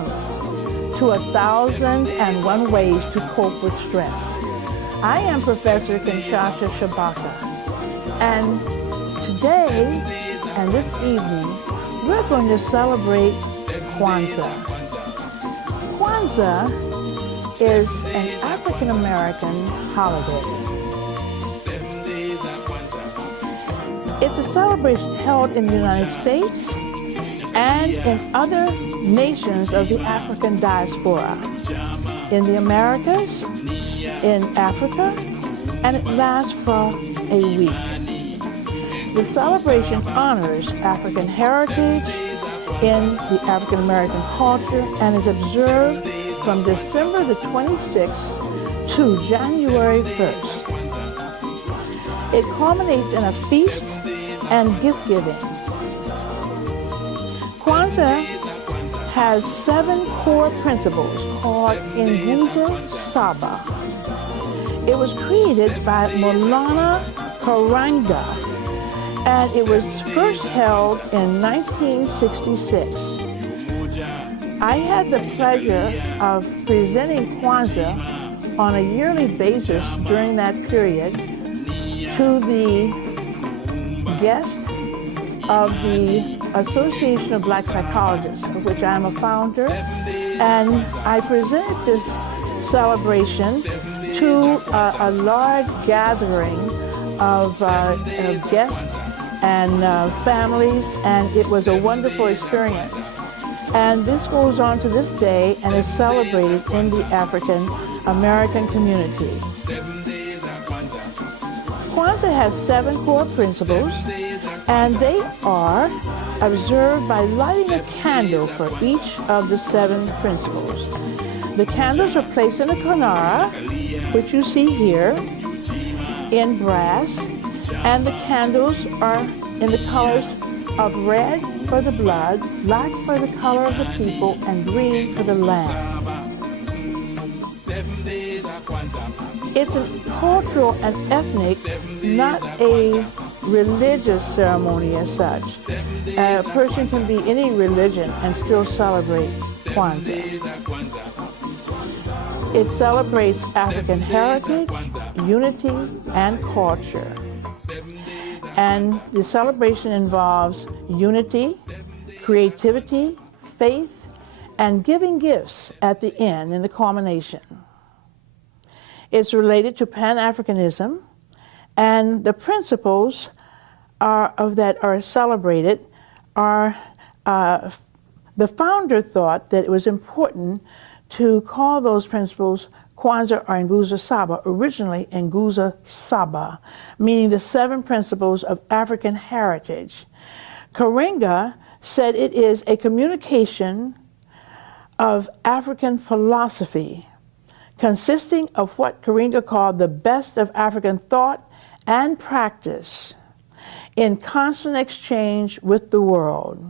summit to 1,001 ways to cope with stress. I am Professor Kinshasha Shabaka, and today and this evening we're going to celebrate Kwanzaa. Kwanzaa is an African American holiday. It's a celebration held in the United States and in other nations of the African diaspora, in the Americas, in Africa, and it lasts for a week. The celebration honors African heritage in the African American culture and is observed from December the 26th to January 1st. It culminates in a feast and gift-giving. Kwanzaa has 7 core principles called Nguzo Saba. It was created by Maulana Karenga, and it was first held in 1966. I had the pleasure of presenting Kwanzaa on a yearly basis during that period to the guest of the Association of Black Psychologists, of which I am a founder, and I presented this celebration to a large gathering of guests and families, and it was a wonderful experience. And this goes on to this day and is celebrated in the African American community. Kwanzaa has 7 core principles, and they are observed by lighting a candle for each of the 7 principles. The candles are placed in a konara, which you see here, in brass, and the candles are in the colors of red for the blood, black for the color of the people, and green for the land. It's a cultural and ethnic, not a religious ceremony as such. A person can be any religion and still celebrate Kwanzaa. It celebrates African heritage, unity, and culture. And the celebration involves unity, creativity, faith, and giving gifts at the end in the culmination. It's related to Pan-Africanism, and the principles that are celebrated are, the founder thought that it was important to call those principles Kwanzaa or Nguzo Saba, originally Nguzo Saba, meaning the 7 principles of African heritage. Karenga said it is a communication of African philosophy, consisting of what Karenga called the best of African thought and practice in constant exchange with the world.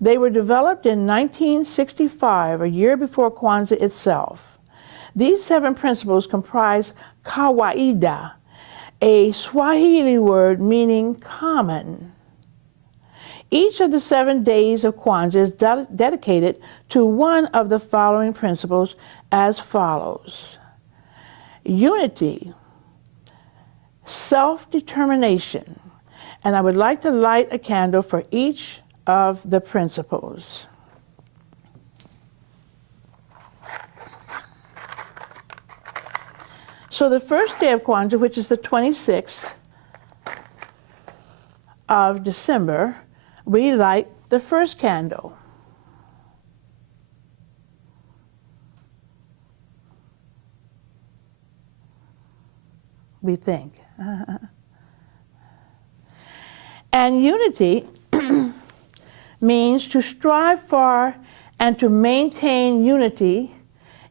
They were developed in 1965, a year before Kwanzaa itself. These 7 principles comprise kawaida, a Swahili word meaning common. Each of the 7 days of Kwanzaa is dedicated to one of the following principles as follows: unity, self-determination, and I would like to light a candle for each of the principles. So the first day of Kwanzaa, which is the 26th of December, we light the first candle. We think. And unity means to strive for and to maintain unity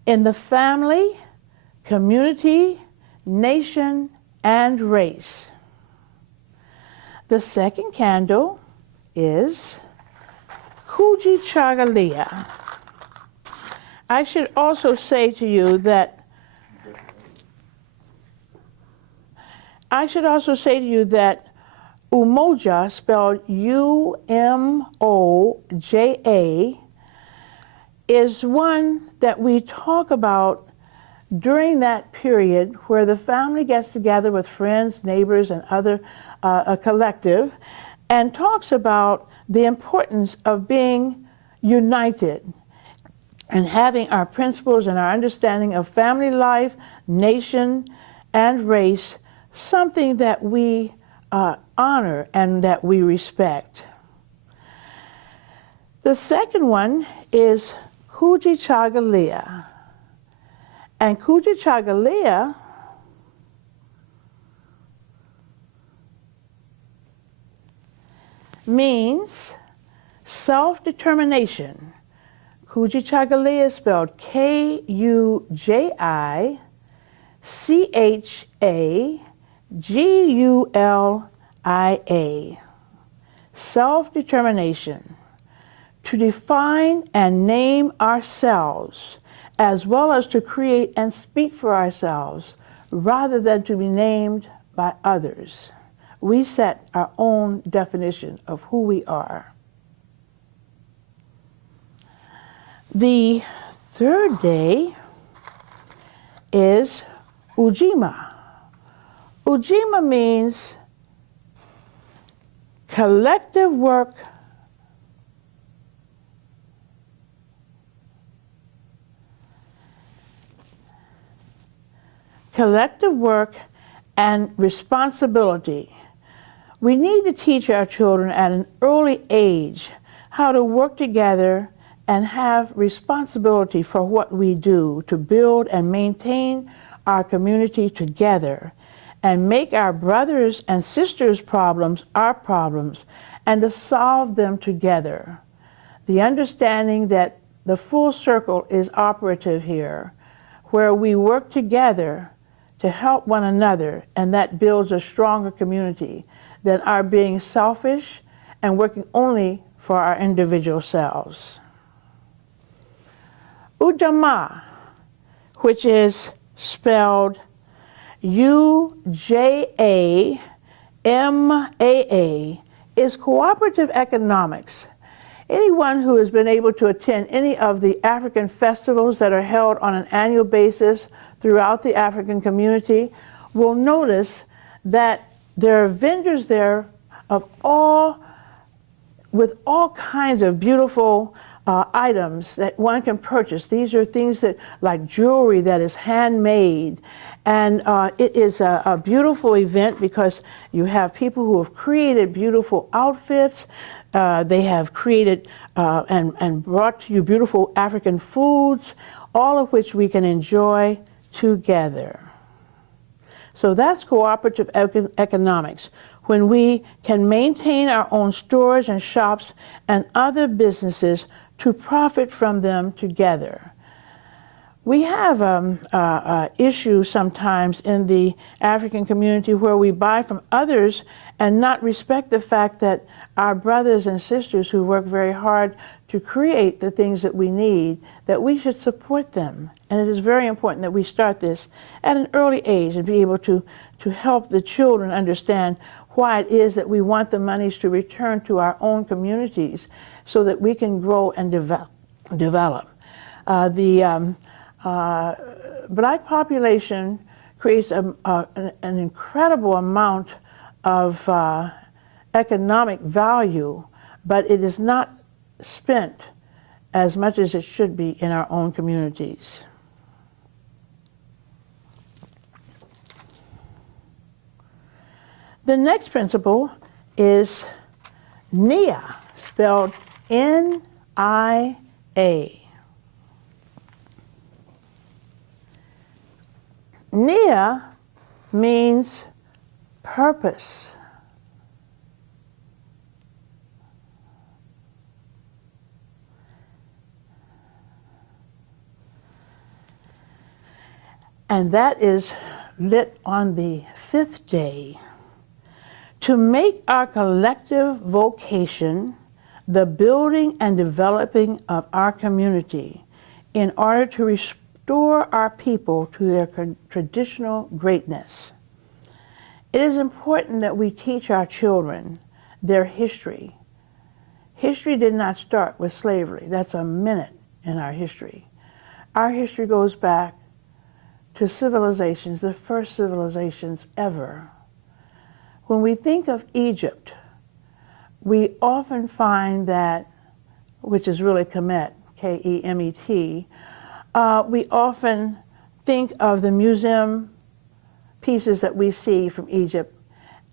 in the family, community, nation, and race. The second candle is Kuji Chagalia. I should also say to you that Umoja, spelled U-M-O-J-A, is one that we talk about during that period where the family gets together with friends, neighbors, and other a collective, and talks about the importance of being united and having our principles and our understanding of family life, nation, and race, something that we honor and that we respect. The second one is Kujichagulia. And Kujichagulia means self-determination. Kujichagulia is spelled Kujichagulia. Self-determination. To define and name ourselves, as well as to create and speak for ourselves, rather than to be named by others. We set our own definition of who we are. The third day is Ujima. Ujima means collective work and responsibility. We need to teach our children at an early age how to work together and have responsibility for what we do to build and maintain our community together and make our brothers and sisters' problems our problems and to solve them together. The understanding that the full circle is operative here, where we work together to help one another, and that builds a stronger community than our being selfish and working only for our individual selves. Ujamaa, which is spelled Ujamaa, is cooperative economics. Anyone who has been able to attend any of the African festivals that are held on an annual basis throughout the African community will notice that there are vendors there with all kinds of beautiful items that one can purchase. These are things that, like jewelry that is handmade. And it is a beautiful event because you have people who have created beautiful outfits. They have created and brought to you beautiful African foods, all of which we can enjoy together. So that's cooperative economics, when we can maintain our own stores and shops and other businesses to profit from them together. We have issues sometimes in the African community where we buy from others and not respect the fact that our brothers and sisters who work very hard to create the things that we need, that we should support them. And it is very important that we start this at an early age and be able to help the children understand why it is that we want the monies to return to our own communities so that we can grow and develop. The black population creates an incredible amount of economic value, but it is not spent as much as it should be in our own communities. The next principle is NIA, spelled N-I-A. NIA means purpose. And that is lit on the fifth day. To make our collective vocation the building and developing of our community in order to restore our people to their traditional greatness. It is important that we teach our children their history. History did not start with slavery. That's a minute in our history. Our history goes back to civilizations, the first civilizations ever. When we think of Egypt, we often find that, which is really Kemet, K-E-M-E-T, we often think of the museum pieces that we see from Egypt,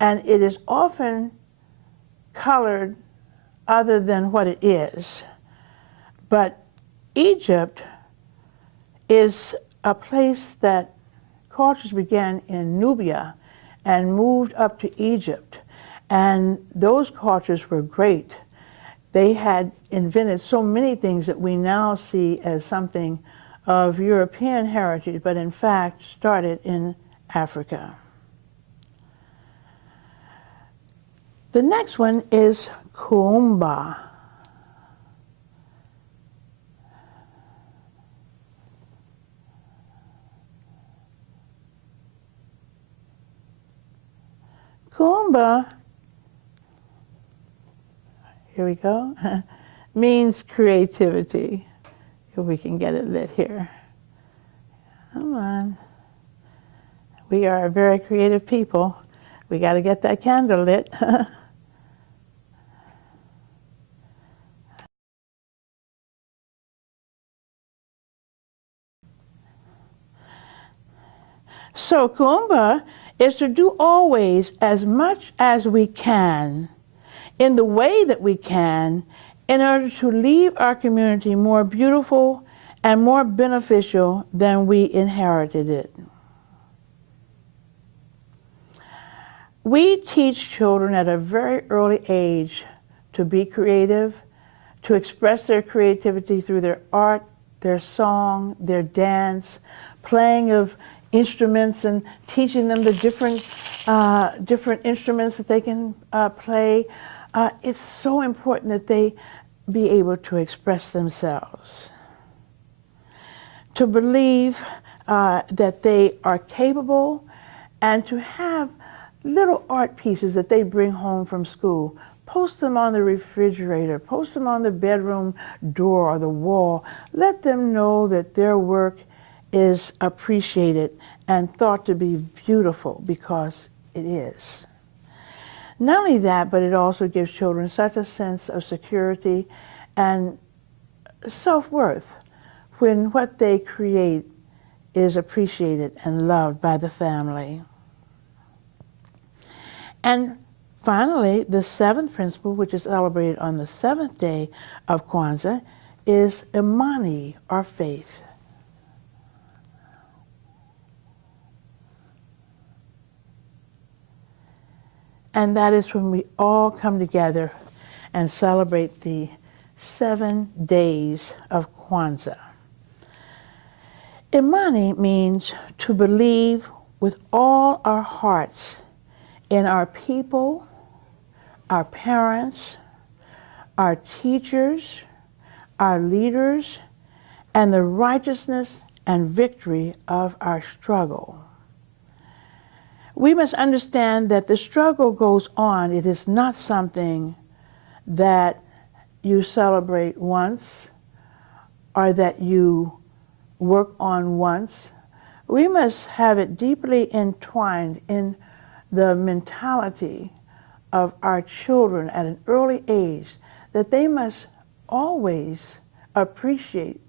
and it is often colored other than what it is. But Egypt is a place that cultures began in Nubia and moved up to Egypt. And those cultures were great. They had invented so many things that we now see as something of European heritage, but in fact started in Africa. The next one is Kuumba. Kuumba, here we go, means creativity. If we can get it lit here. Come on. We are a very creative people. We got to get that candle lit. So Kuumba is to do always as much as we can, in the way that we can, in order to leave our community more beautiful and more beneficial than we inherited it. We teach children at a very early age to be creative, to express their creativity through their art, their song, their dance, playing of instruments, and teaching them the different instruments that they can play. It's so important that they be able to express themselves, to believe that they are capable, and to have little art pieces that they bring home from school. Post them on the refrigerator, post them on the bedroom door or the wall. Let them know that their work is appreciated and thought to be beautiful, because it is. Not only that, but it also gives children such a sense of security and self-worth when what they create is appreciated and loved by the family. And finally, the seventh principle, which is celebrated on the seventh day of Kwanzaa, is Imani, or faith. And that is when we all come together and celebrate the 7 days of Kwanzaa. Imani means to believe with all our hearts in our people, our parents, our teachers, our leaders, and the righteousness and victory of our struggle. We must understand that the struggle goes on. It is not something that you celebrate once or that you work on once. We must have it deeply entwined in the mentality of our children at an early age, that they must always appreciate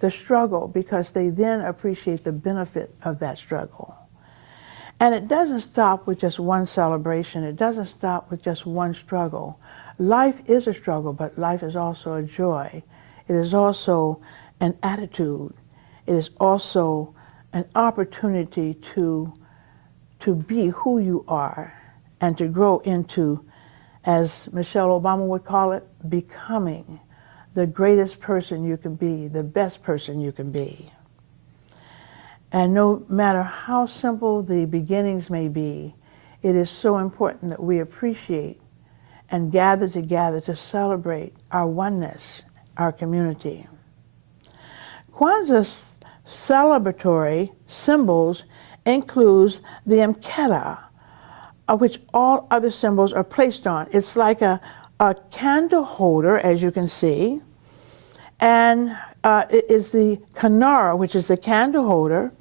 the struggle, because they then appreciate the benefit of that struggle. And it doesn't stop with just one celebration. It doesn't stop with just one struggle. Life is a struggle, but life is also a joy. It is also an attitude. It is also an opportunity to be who you are and to grow into, as Michelle Obama would call it, becoming the greatest person you can be, the best person you can be. And no matter how simple the beginnings may be, it is so important that we appreciate and gather together to celebrate our oneness, our community. Kwanzaa's celebratory symbols includes the mkeka, which all other symbols are placed on. It's like a candle holder, as you can see, and it is the Kinara, which is the candle holder.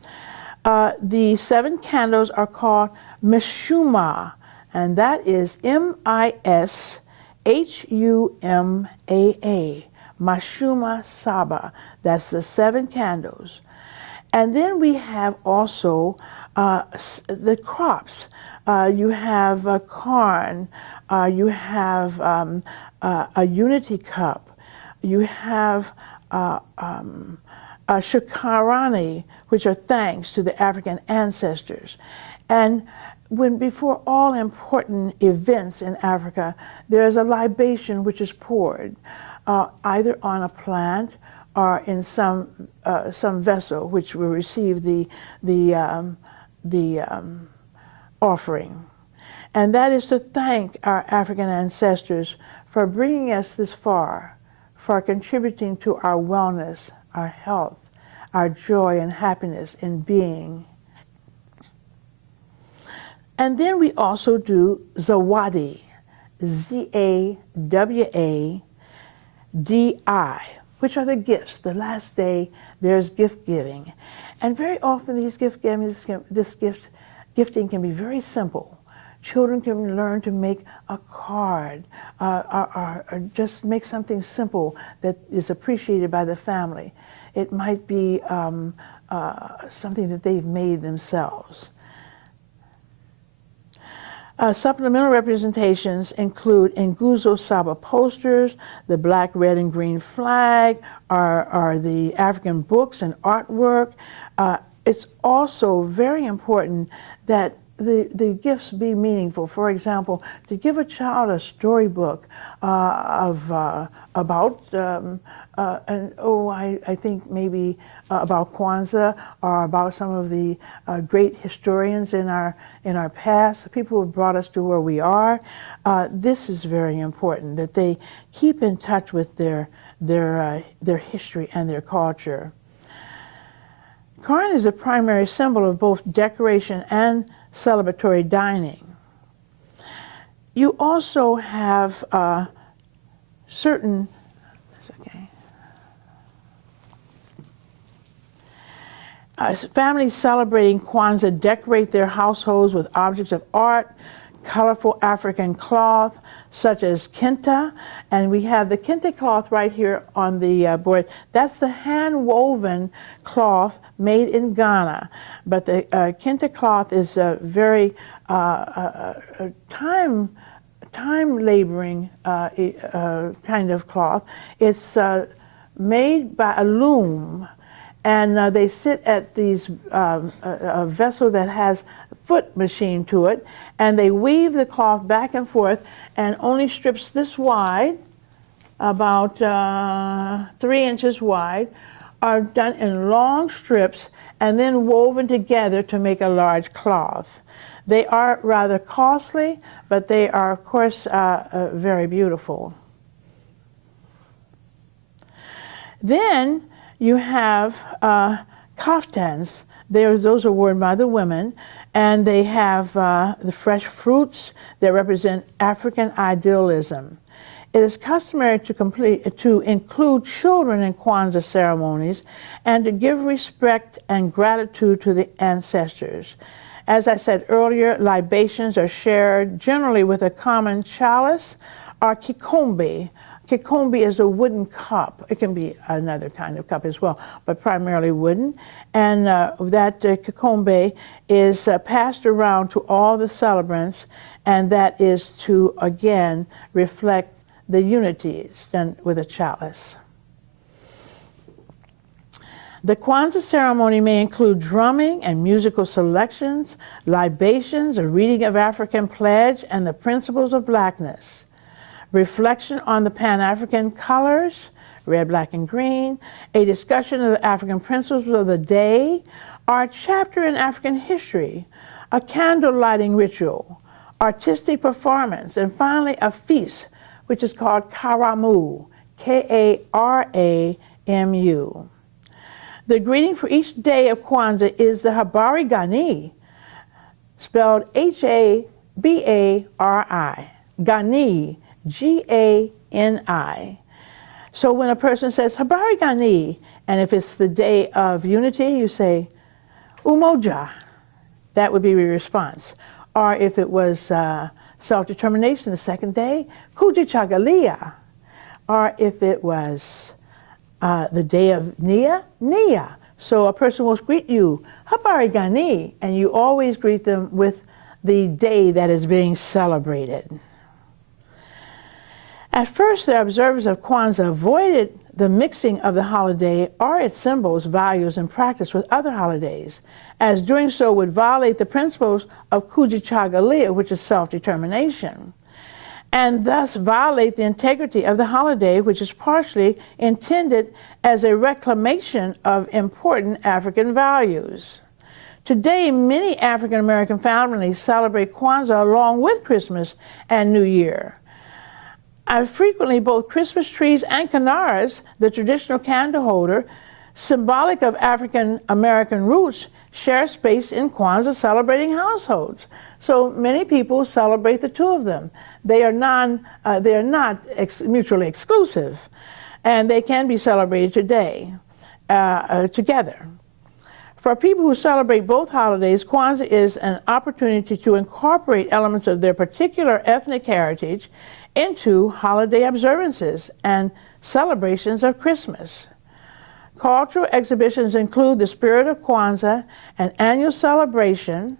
The 7 candles are called Mishuma, and that is Mishumaa, Mashuma Saba. That's the 7 candles. And then we have also the crops. You have corn, you have a unity cup, you have Shukrani, which are thanks to the African ancestors. And before all important events in Africa, there is a libation which is poured, either on a plant or in some vessel which will receive the offering. And that is to thank our African ancestors for bringing us this far, for contributing to our wellness, our health, our joy and happiness in being. And then we also do Zawadi, Z-A-W-A-D-I, which are the gifts. The last day, there's gift giving. And very often these gifting can be very simple. Children can learn to make a card or just make something simple that is appreciated by the family. It might be something that they've made themselves. Supplemental representations include Nguzo Saba posters, the black, red, and green flag, are the African books and artwork. It's also very important that the gifts be meaningful. For example, to give a child a storybook about I think maybe about Kwanzaa or about some of the great historians in our past, the people who have brought us to where we are. This is very important, that they keep in touch with their history and their culture. Corn is a primary symbol of both decoration and celebratory dining. You also have certain, that's okay. Families celebrating Kwanzaa decorate their households with objects of art, colorful African cloth, such as kente, and we have the kente cloth right here on the board. That's the hand-woven cloth made in Ghana, but the kente cloth is a very time-laboring kind of cloth. It's made by a loom, and they sit at these a vessel that has a foot machine to it, and they weave the cloth back and forth, and only strips this wide, about 3 inches wide, are done in long strips and then woven together to make a large cloth. They are rather costly, but they are, of course, very beautiful. Then you have kaftans. Those are worn by the women, and they have the fresh fruits that represent African idealism. It is customary to include children in Kwanzaa ceremonies and to give respect and gratitude to the ancestors. As I said earlier, libations are shared generally with a common chalice or kikombe. Kikombe is a wooden cup. It can be another kind of cup as well, but primarily wooden. And that kikombe is passed around to all the celebrants, and that is to, again, reflect the unities done with a chalice. The Kwanzaa ceremony may include drumming and musical selections, libations, a reading of African pledge and the principles of blackness, reflection on the Pan-African colors, red, black, and green, a discussion of the African principles of the day, or a chapter in African history, a candle lighting ritual, artistic performance, and finally a feast, which is called Karamu, K-A-R-A-M-U. The greeting for each day of Kwanzaa is the Habari Gani, spelled H-A-B-A-R-I, Gani, G-A-N-I. So when a person says, Habari Gani, and if it's the day of unity, you say, Umoja. That would be your response. Or if it was self-determination the second day, Kujichagulia. Or if it was the day of Nia, Nia. So a person will greet you, Habari Gani, and you always greet them with the day that is being celebrated. At first, the observers of Kwanzaa avoided the mixing of the holiday or its symbols, values, and practice with other holidays, as doing so would violate the principles of Kujichagulia, which is self-determination, and thus violate the integrity of the holiday, which is partially intended as a reclamation of important African values. Today, many African American families celebrate Kwanzaa along with Christmas and New Year. Frequently, both Christmas trees and kinaras, the traditional candle holder, symbolic of African American roots, share space in Kwanzaa celebrating households. So many people celebrate the two of them. They are not mutually exclusive, and they can be celebrated today together. For people who celebrate both holidays, Kwanzaa is an opportunity to incorporate elements of their particular ethnic heritage into holiday observances and celebrations of Christmas. Cultural exhibitions include the Spirit of Kwanzaa, an annual celebration,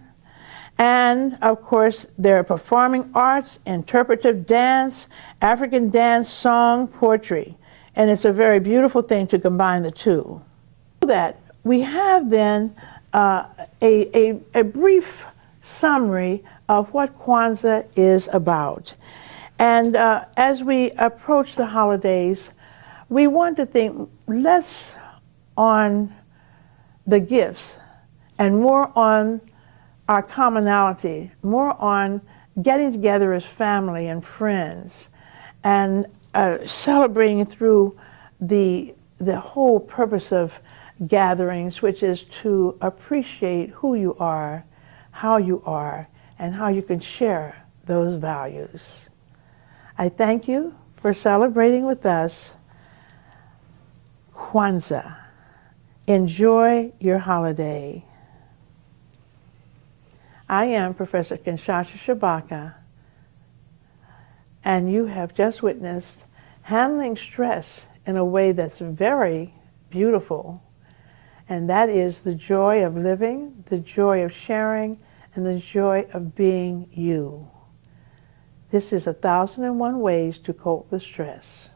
and of course there are performing arts, interpretive dance, African dance, song, poetry, and it's a very beautiful thing to combine the two. That we have then a brief summary of what Kwanzaa is about. And as we approach the holidays, we want to think less on the gifts and more on our commonality, more on getting together as family and friends and celebrating through the whole purpose of gatherings, which is to appreciate who you are, how you are, and how you can share those values. I thank you for celebrating with us Kwanzaa. Enjoy your holiday. I am Professor Kinshasha Shabaka, and you have just witnessed handling stress in a way that's very beautiful, and that is the joy of living, the joy of sharing, and the joy of being you. This is 1,001 ways to cope with stress.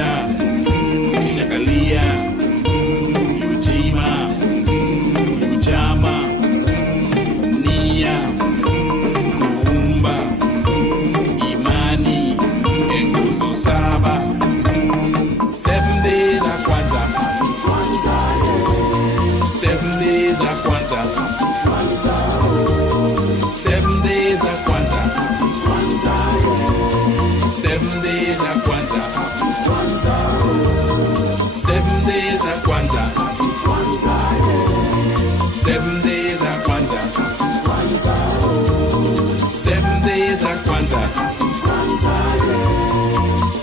Umoja, Chakalia, Ujima, Ujama, Nia, Kuumba, Imani, nguzo saba. 7 days za kwanza. 7 days za kwanza. 7 days za kwanza. 7 days za kwanza. 7 days za kwanza. 7 days za kwanza. 7 days za kwanza.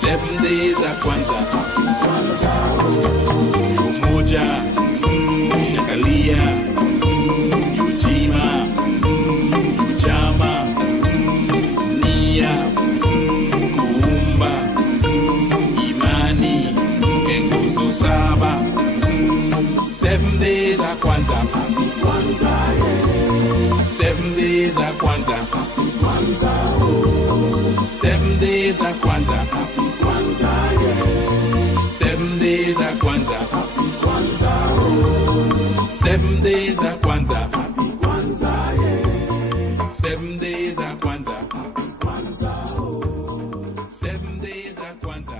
7 days za kwanza. Umoja, Chakalia, Ujima, Ujama, Nia, Kuumba, Imani, nguzo saba. 7 days za kwanza. 7 days za kwanza. 7 days za kwanza. 7 days za kwanza. 7 days za kwanza. 7 days za kwanza. 7 days za kwanza.